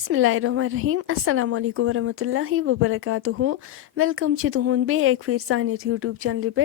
बिस्मिल्लाहिर्रहमानिर्रहीम अस्सलाम वालेकुम वरहमतुल्लाहि वबरकातुहू वेलकम छ तुहुंद बे एक फिर सान यूट्यूब चैनल पे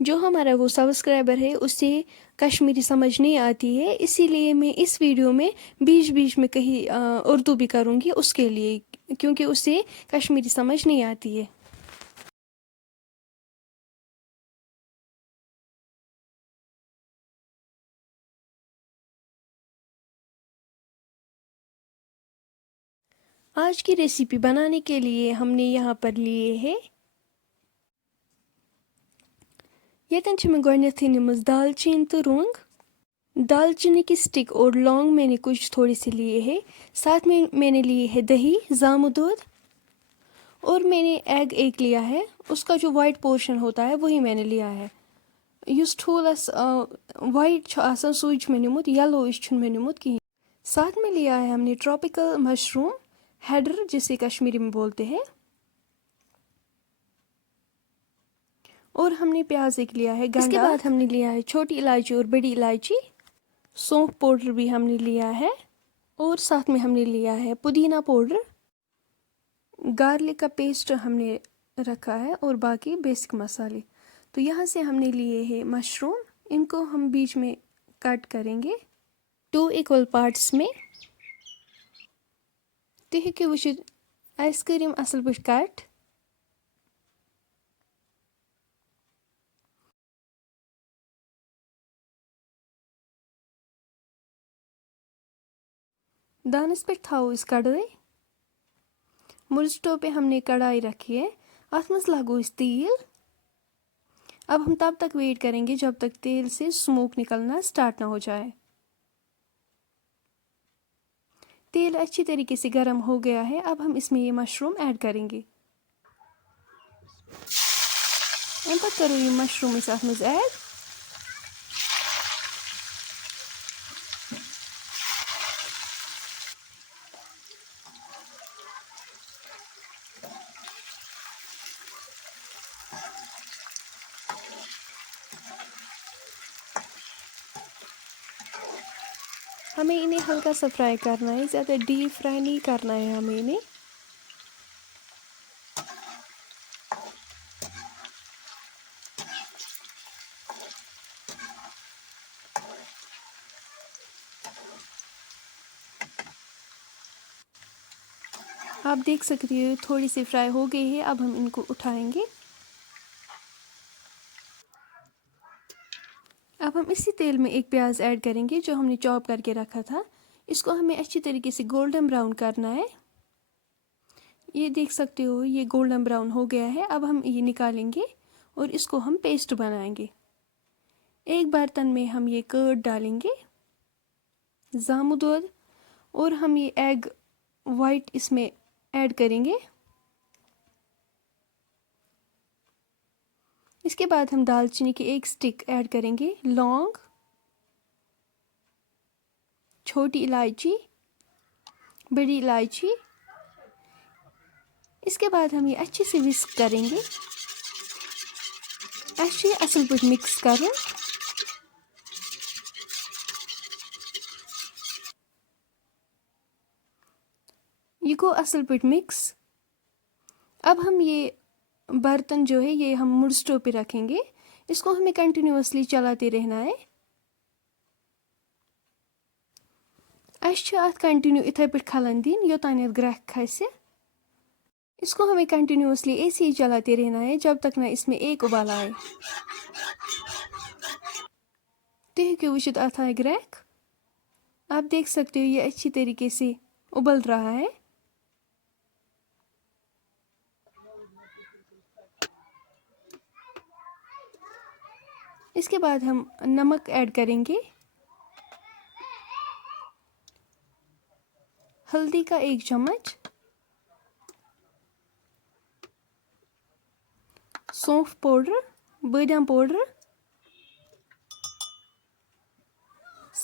जो हमारा वो सब्सक्राइबर है उसे कश्मीरी समझ नहीं आती है इसीलिए मैं इस वीडियो में बीच बीच में कहीं उर्दू भी करूँगी उसके लिए क्योंकि उसे कश्मीरी समझ नहीं आती है आज की रेसिपी बनाने के लिए हमने यहाँ पर लिए है यतन छ मैं गोडनेथी निमज दालचीन तो रोंग दालचीनी की स्टिक और लौंग मैंने कुछ थोड़ी सी लिए है साथ में मैंने लिए है दही जामु दूध और मैंने एग एक लिया है उसका जो वाइट पोर्शन होता है वही मैंने लिया है युस ठूलस वाइट सूज में निमुत येलो में निमुत कहीं साथ में लिया है हमने ट्रॉपिकल मशरूम हेडर जिसे कश्मीरी में बोलते हैं और हमने प्याज एक लिया है गंडा इसके बाद हमने लिया है छोटी इलायची और बड़ी इलायची सौंफ पाउडर भी हमने लिया है और साथ में हमने लिया है पुदीना पाउडर गार्लिक का पेस्ट हमने रखा है और बाकी बेसिक मसाले तो यहाँ से हमने लिए हैं मशरूम इनको हम बीच में कट करेंगे 2 इक्वल पार्ट्स में तो हेकि वुचित आइसक्रीम असल पट कट दानस पे थाओ इस कढ़ाई मुर्च स्टोव पे हमने कढ़ाई रखी है आसमस लागो इस तेल अब हम तब तक वेट करेंगे जब तक तेल से स्मोक निकलना स्टार्ट ना हो जाए तेल अच्छी तरीके से गर्म हो गया है अब हम इसमें ये मशरूम ऐड करेंगे इन पर करो ये मशरूम इस आसमस ऐड हमें इन्हें हल्का सा फ्राई करना है ज़्यादा डीप फ्राई नहीं करना है हमें इन्हें आप देख सकते हो थोड़ी सी फ्राई हो गई है अब हम इनको उठाएंगे अब हम इसी तेल में एक प्याज ऐड करेंगे जो हमने चॉप करके रखा था इसको हमें अच्छी तरीके से गोल्डन ब्राउन करना है ये देख सकते हो ये गोल्डन ब्राउन हो गया है अब हम ये निकालेंगे और इसको हम पेस्ट बनाएंगे एक बर्तन में हम ये कर्ड डालेंगे जामु दूध और हम ये एग वाइट इसमें ऐड करेंगे इसके बाद हम दालचीनी की एक स्टिक ऐड करेंगे लौंग छोटी इलायची बड़ी इलायची इसके बाद हम ये अच्छे से विस्क करेंगे अच्छे असल पट मिक्स करें ये को असल पट मिक्स अब हम ये बर्तन जो है ये हम मुड़ स्टोव पे रखेंगे इसको हमें कंटिन्यूअसली चलाते रहना है अत कंटिन्यू इथे पे खलन दिन योतान ग्रह खसे इसको हमें कंटिन्यूअसली ऐसे ही चलाते रहना है जब तक ना इसमें एक उबाल आए तो ये वुचित आता है ग्रह आप देख सकते हो ये अच्छी तरीके से उबल रहा है इसके बाद हम नमक ऐड करेंगे हल्दी का 1 चम्मच सौंफ पाउडर बादाम पाउडर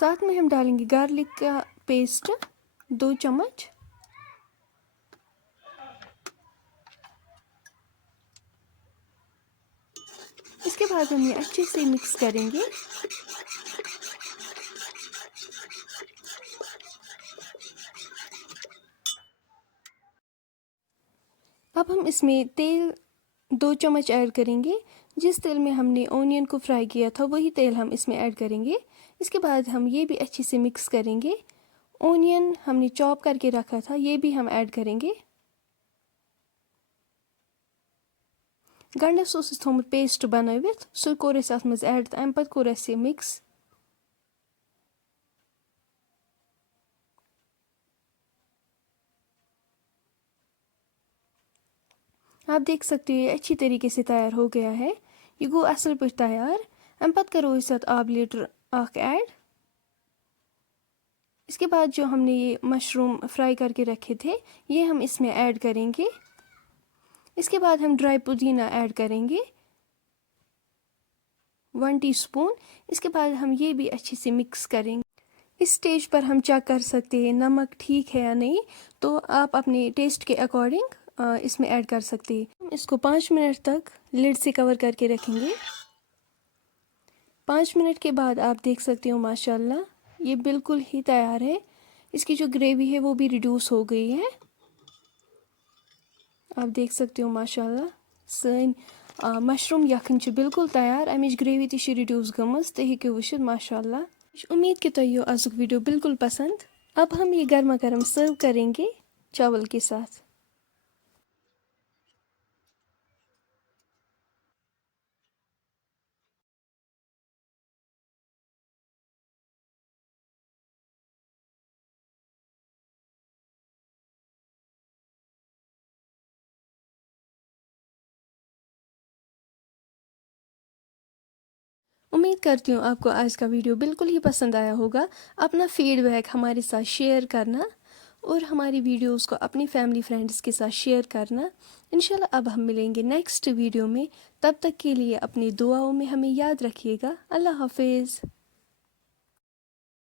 साथ में हम डालेंगे गार्लिक का पेस्ट 2 चम्मच। इसके बाद हम ये अच्छे से मिक्स करेंगे। अब हम इसमें तेल 2 चम्मच ऐड करेंगे। जिस तेल में हमने ओनियन को फ्राई किया था वही तेल हम इसमें ऐड करेंगे। इसके बाद हम ये भी अच्छे से मिक्स करेंगे। ओनियन हमने चॉप करके रखा था, ये भी हम ऐड करेंगे। गंडा ओस थोमुत पेस्ट बनावित, सो कोर अस अथ मज ऐड, अमि पत्त कोर अस मिक्स। आप देख सकते हो ये अच्छी तरीके से तैयार हो गया है। ये गो असल पे तैयार। अमि पत्त करो इस आब लीटर आख ऐड। इसके बाद जो हमने ये मशरूम फ्राई करके रखे थे ये हम इसमें ऐड करेंगे। इसके बाद हम ड्राई पुदीना ऐड करेंगे 1 टीस्पून। इसके बाद हम ये भी अच्छे से मिक्स करेंगे। इस स्टेज पर हम चेक कर सकते हैं नमक ठीक है या नहीं, तो आप अपने टेस्ट के अकॉर्डिंग इसमें ऐड कर सकते हैं। हम इसको 5 मिनट तक लिड से कवर करके रखेंगे। 5 मिनट के बाद आप देख सकते हो माशाल्लाह ये बिल्कुल ही तैयार है। इसकी जो ग्रेवी है वो भी रिड्यूस हो गई है। आप देख सकते हो माशाल्लाह सन मशरूम यखन बिल्कुल तैयार। अमिच ग्रेवी ती रिड्यूस गमज तो हेकु वुचित माशाल्लाह। उम्मीद कि तुम आजुक वीडियो बिल्कुल पसंद। अब हम ये गर्मा गर्म सर्व करेंगे चावल के साथ। उम्मीद करती हूँ आपको आज का वीडियो बिल्कुल ही पसंद आया होगा। अपना फीडबैक हमारे साथ शेयर करना और हमारी वीडियोस को अपनी फैमिली फ्रेंड्स के साथ शेयर करना। इंशाल्लाह अब हम मिलेंगे नेक्स्ट वीडियो में। तब तक के लिए अपनी दुआओं में हमें याद रखिएगा। अल्लाह हाफिज़।